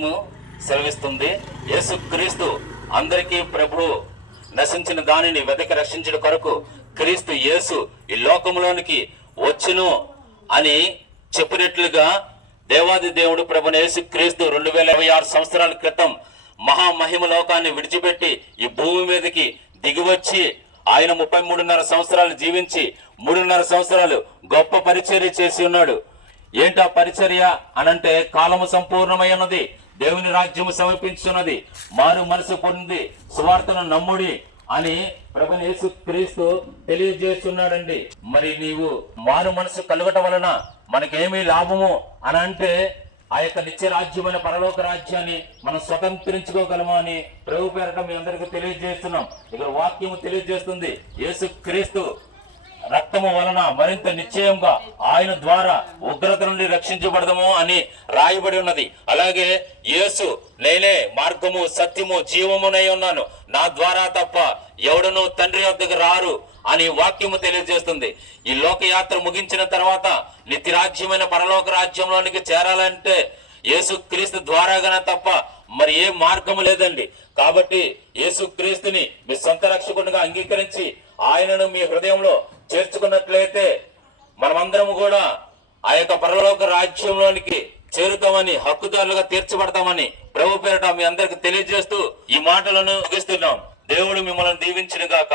వాక్యము సెలవిస్తుంది. యేసుక్రీస్తు అందరికీ ప్రభు, నశించిన దానిని వెతకి రక్షించిన కొరకు క్రీస్తు యేసు ఈ లోకంలోనికి వచ్చును అని చెప్పినట్లుగా దేవాది దేవుడు ప్రభుని యేసుక్రీస్తు 2026 సంవత్సరాల క్రితం మహామహిమ లోకాన్ని విడిచిపెట్టి ఈ భూమి మీదకి దిగివచ్చి ఆయన 33.5 సంవత్సరాలు జీవించి 3.5 సంవత్సరాలు గొప్ప పరిచర్య చేసి ఉన్నాడు. ఏంటా పరిచర్య అనంటే, కాలము సంపూర్ణమై ఉన్నది, దేవుని రాజ్యము సమీపించున్నది, మారు మనసు పొంది సువార్తను నమ్ముడి అని ప్రభుని యేసుక్రీస్తు తెలియజేస్తున్నాడండి. మరి నీవు మారు మనసు కలగటం వలన మనకేమీ లాభము అని అంటే, ఆ యొక్క నిత్య రాజ్యమైన పరలోక రాజ్యాన్ని మనం స్వతంత్రించుకోగలము అని ప్రభు పేరట మీ అందరికీ తెలియజేస్తున్నాం. ఇక్కడ వాక్యము తెలియజేస్తుంది, యేసుక్రీస్తు రక్తము వలన మరింత నిశ్చయంగా ఆయన ద్వారా ఉగ్రత నుండి రక్షించబడదము అని రాయబడి ఉన్నది. అలాగే యేసు నేనే మార్గము సత్యము జీవమునై ఉన్నాను, నా ద్వారా తప్ప ఎవడును తండ్రి వద్దకు రారు అని వాక్యము తెలియజేస్తుంది. ఈ లోకయాత్ర ముగించిన తర్వాత నిత్యరాజ్యమైన పరలోక రాజ్యంలోనికి చేరాలంటే యేసుక్రీస్తు ద్వారాగానే తప్ప మరి ఏ మార్గము లేదండి. కాబట్టి యేసుక్రీస్తుని మీ సొంత రక్షకునిగా అంగీకరించి ఆయనను మీ హృదయంలో చేర్చుకున్నట్లయితే మనమందరం కూడా ఆ యొక్క పరలోక రాజ్యంలోనికి చేరుతామని, హక్కుదారులుగా తీర్చబడతామని ప్రభు పేరట మీ అందరికి తెలియజేస్తూ ఈ మాటలను ముగిస్తున్నాం. దేవుడు మిమ్మల్ని దీవించును గాక.